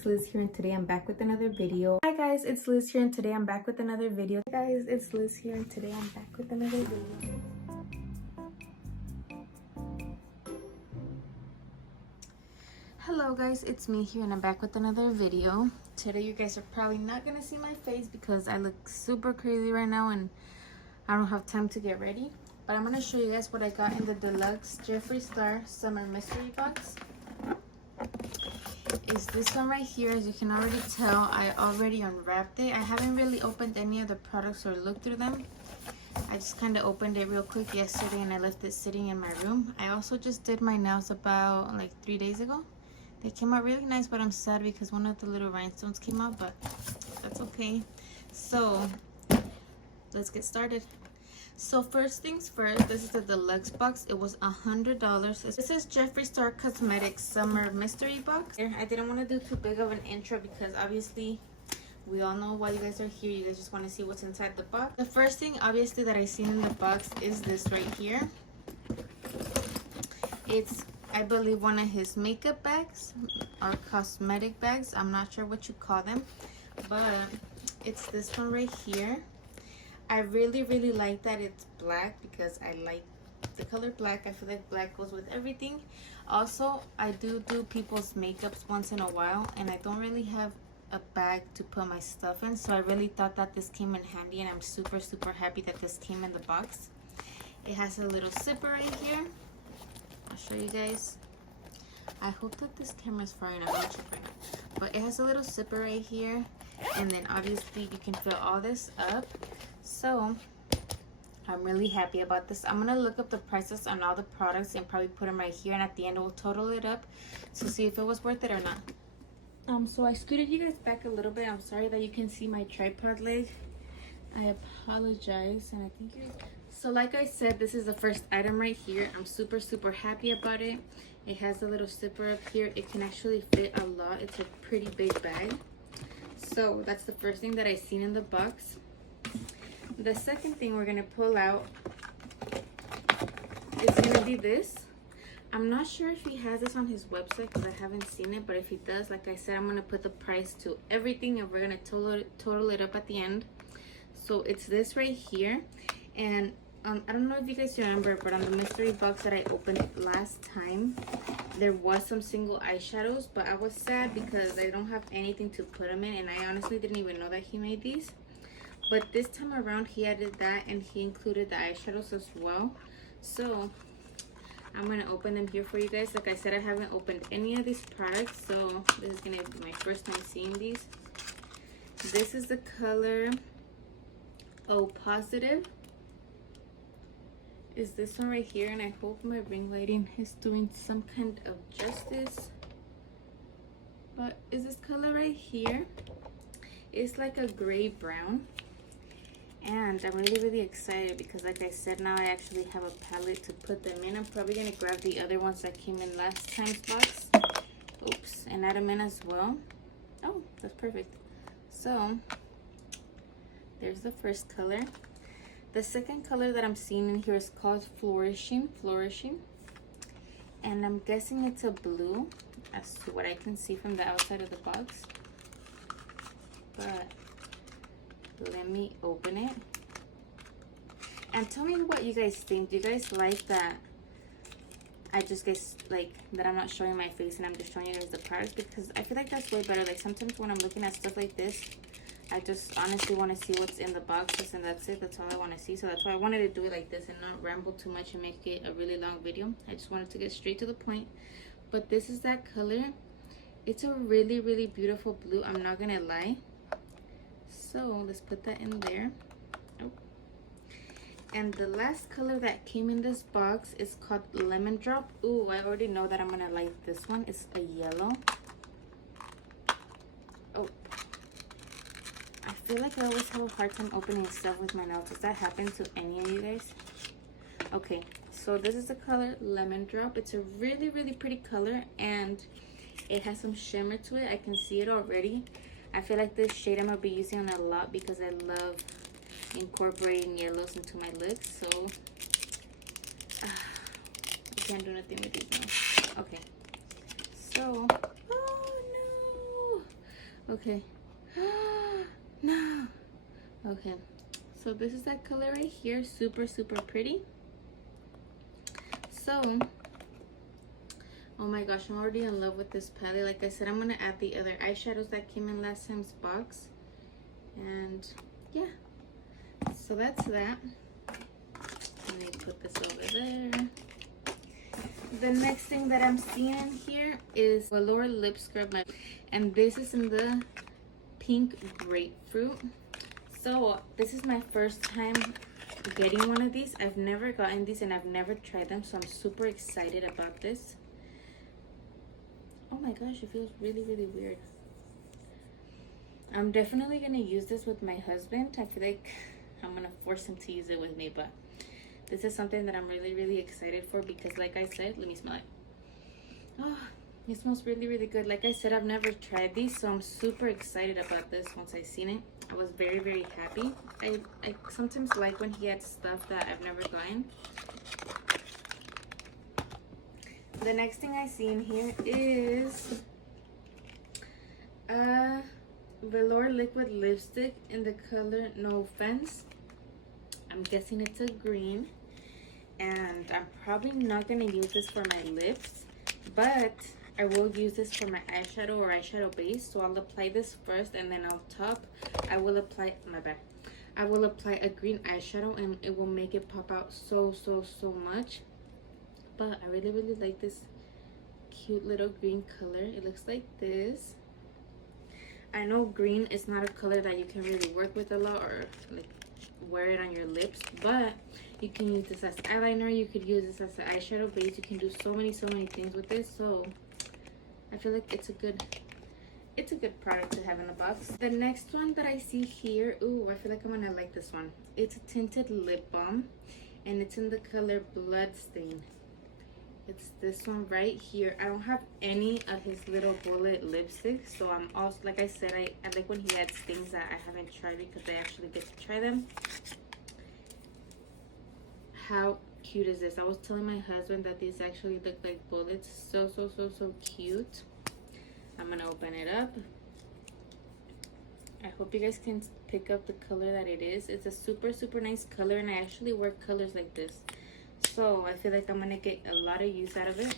It's Liz here and today I'm back with another video. Hi guys, it's Liz here and today I'm back with another video. Hi guys, it's Liz here and today I'm back with another video. Hello guys, it's me here and I'm back with another video. Today you guys are probably not gonna see my face because I look super crazy right now and I don't have time to get ready. But I'm gonna show you guys what I got in the deluxe Jeffree Star Summer Mystery Box. Is this one right here. As you can already tell, I already unwrapped it. I haven't really opened any of the products or looked through them. I just kind of opened it real quick yesterday and I left it sitting in my room. I also just did my nails about like 3 days ago. They came out really nice, but I'm sad because one of the little rhinestones came out, but that's okay. So let's get started. So first things first, this is the deluxe box. It was $100. This is Jeffree Star Cosmetics Summer Mystery Box. I didn't want to do too big of an intro because obviously we all know why you guys are here. You guys just want to see what's inside the box. The first thing obviously that I seen in the box is this right here. It's, I believe, one of his makeup bags or cosmetic bags. I'm not sure what you call them, but it's this one right here. I really like that it's black because I like the color black. I feel like black goes with everything. Also, I do people's makeups once in a while and I don't really have a bag to put my stuff in, so I really thought that this came in handy and I'm super happy that this came in the box. It has a little zipper right here. I'll show you guys. I hope that this camera's far enough. I'll check right now. But it has a little zipper right here, and then obviously you can fill all this up. So I'm really happy about this. I'm gonna look up the prices on all the products and probably put them right here, and at the end we'll total it up to see if it was worth it or not. So I scooted you guys back a little bit. I'm sorry that you can see my tripod leg. I apologize. And I think you're... So like I said, this is the first item right here. I'm super happy about it. It has a little zipper up here. It can actually fit a lot. It's a pretty big bag. So that's the first thing that I seen in the box. The second thing we're gonna pull out is gonna be this. I'm not sure if he has this on his website because I haven't seen it, but if he does, like I said, I'm gonna put the price to everything and we're gonna total it up at the end. So it's this right here, and I don't know if you guys remember, but on the mystery box that I opened last time, there was some single eyeshadows, but I was sad because I don't have anything to put them in, and I honestly didn't even know that he made these. But this time around he added that and he included the eyeshadows as well. So I'm gonna open them here for you guys. Like I said, I haven't opened any of these products, so this is gonna be my first time seeing these. This is the color O Positive. Is this one right here, and I hope my ring lighting is doing some kind of justice. But is this color right here? It's like a gray brown. And I'm really excited because, like I said, now I actually have a palette to put them in. I'm probably going to grab the other ones that came in last time's box. Oops. And add them in as well. Oh, that's perfect. So, there's the first color. The second color that I'm seeing in here is called Flourishing. And I'm guessing it's a blue, as to what I can see from the outside of the box. But let me open it and tell me what you guys think. Do you guys like that I just guess like that I'm not showing my face and I'm just showing you guys the products? Because I feel like that's way better. Like sometimes when I'm looking at stuff like this, I just honestly want to see what's in the boxes and that's it. That's all I want to see. So that's why I wanted to do it like this and not ramble too much and make it a really long video. I just wanted to get straight to the point. But this is that color. It's a really beautiful blue, I'm not gonna lie. So let's put that in there. Oh. And the last color that came in this box is called Lemon Drop. Ooh, I already know that I'm gonna like this one. It's a yellow. Oh, I feel like I always have a hard time opening stuff with my nails. Does that happen to any of you guys? Okay, so this is the color Lemon Drop. It's a really pretty color and it has some shimmer to it. I can see it already. I feel like this shade I'm going to be using a lot because I love incorporating yellows into my looks. So, I can't do nothing with these now. Okay. So, oh no. Okay. No. Okay. So this is that color right here. Super, super pretty. So, oh my gosh, I'm already in love with this palette. Like I said, I'm going to add the other eyeshadows that came in last time's box. And yeah. So that's that. Let me put this over there. The next thing that I'm seeing in here is Velour lip scrub, and this is in the pink grapefruit. So this is my first time getting one of these. I've never gotten these and I've never tried them, so I'm super excited about this. Oh my gosh, it feels really, really weird. I'm definitely gonna use this with my husband. I feel like I'm gonna force him to use it with me, but this is something that I'm really, really excited for because, like I said, let me smell it. Oh, it smells really, really good. Like I said, I've never tried these, so I'm super excited about this once I seen it. I was very, very happy. I sometimes like when he has stuff that I've never gotten. The next thing I see in here is a Velour liquid lipstick in the color No Offense. I'm guessing it's a green. And I'm probably not going to use this for my lips, but I will use this for my eyeshadow or eyeshadow base. So I'll apply this first, and then on top I will apply, I will apply a green eyeshadow, and it will make it pop out so much. But I really, really like this cute little green color. It looks like this. I know green is not a color that you can really work with a lot or like wear it on your lips, but you can use this as eyeliner, you could use this as an eyeshadow base, you can do so many things with this. So I feel like it's a good product to have in a box. The next one that I see here, ooh, I feel like I'm gonna like this one. It's a tinted lip balm, and it's in the color Bloodstain. It's this one right here. I don't have any of his little bullet lipsticks, so I'm also, like I said, I like when he adds things that I haven't tried because I actually get to try them. How cute is this? I was telling my husband that these actually look like bullets. So cute. I'm gonna open it up. I hope you guys can pick up the color that it is. It's a super nice color, and I actually wear colors like this, so I feel like I'm gonna get a lot of use out of it.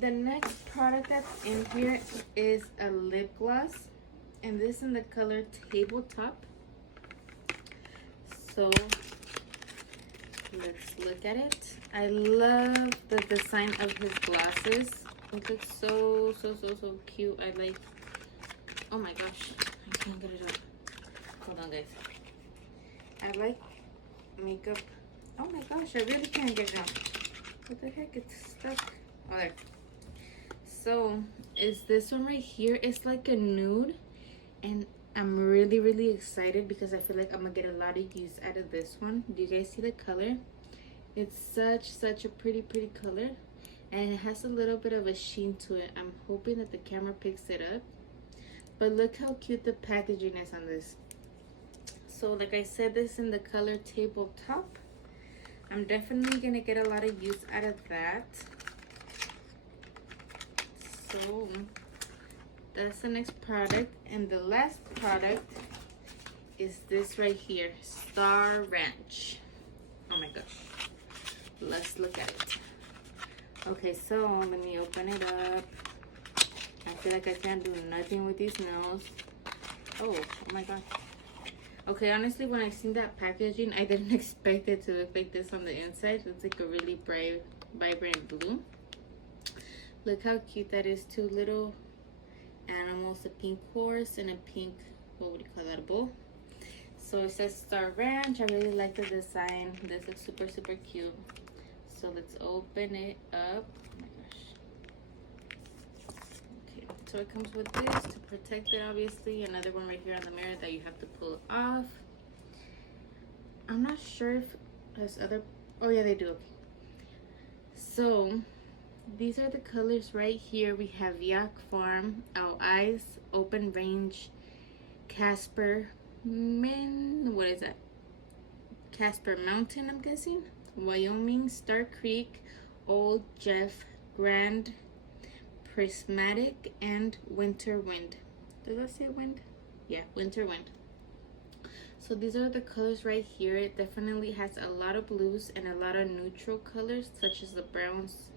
The next product that's in here is a lip gloss, and this in the color Tabletop. So let's look at it. I love the design of his glasses. It looks so cute. I like, oh my gosh, I can't get it up. Hold on, guys. I like makeup. Oh my gosh, I really can't get it out. What the heck? It's stuck. Oh, there. So is this one right here. It's like a nude, and I'm really excited because I feel like I'm gonna get a lot of use out of this one. Do you guys see the color? It's such a pretty color, and it has a little bit of a sheen to it. I'm hoping that the camera picks it up, but look how cute the packaging is on this. So like I said, this in the color Tabletop. I'm definitely gonna get a lot of use out of that. So that's the next product, and the last product is this right here, Star Ranch. Oh my gosh, let's look at it. Okay, so let me open it up. I feel like I can't do nothing with these nails. Oh my god. Okay, honestly, when I seen that packaging, I didn't expect it to look like this on the inside. It's like a really bright, vibrant blue. Look how cute that is. Two little animals, a pink horse and a pink, what would you call that, a bull. So it says Star Ranch. I really like the design. This looks super cute. So let's open it up. Oh my gosh. Okay, so it comes with this to protect it, obviously. Another one right here on the mirror that you have to pull off. I'm not sure if there's other, oh yeah, they do. Okay. So these are the colors right here. We have Yak Farm, Our Eyes, Open Range, Casper, what is that? Casper Mountain, I'm guessing. Wyoming, Star Creek, Old Jeff Grand, Prismatic, and Winter Wind. Does that say wind? Yeah, Winter Wind. So these are the colors right here. It definitely has a lot of blues and a lot of neutral colors, such as the browns.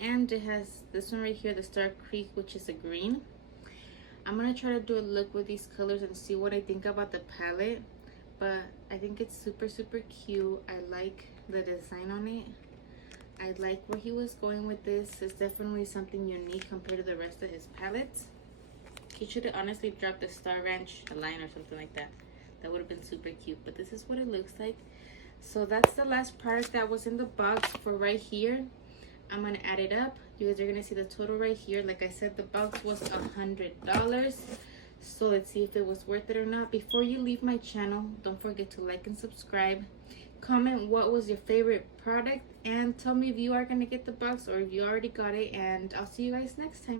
And it has this one right here, the Star Creek, which is a green. I'm going to try to do a look with these colors and see what I think about the palette. But I think it's super, super cute. I like the design on it. I like where he was going with this. It's definitely something unique compared to the rest of his palettes. He should have honestly dropped the Star Ranch line or something like that. That would have been super cute. But this is what it looks like. So that's the last product that was in the box for right here. I'm going to add it up. You guys are going to see the total right here. Like I said, the box was $100. So let's see if it was worth it or not. Before you leave my channel, don't forget to like and subscribe. Comment what was your favorite product. And tell me if you are going to get the box or if you already got it. And I'll see you guys next time.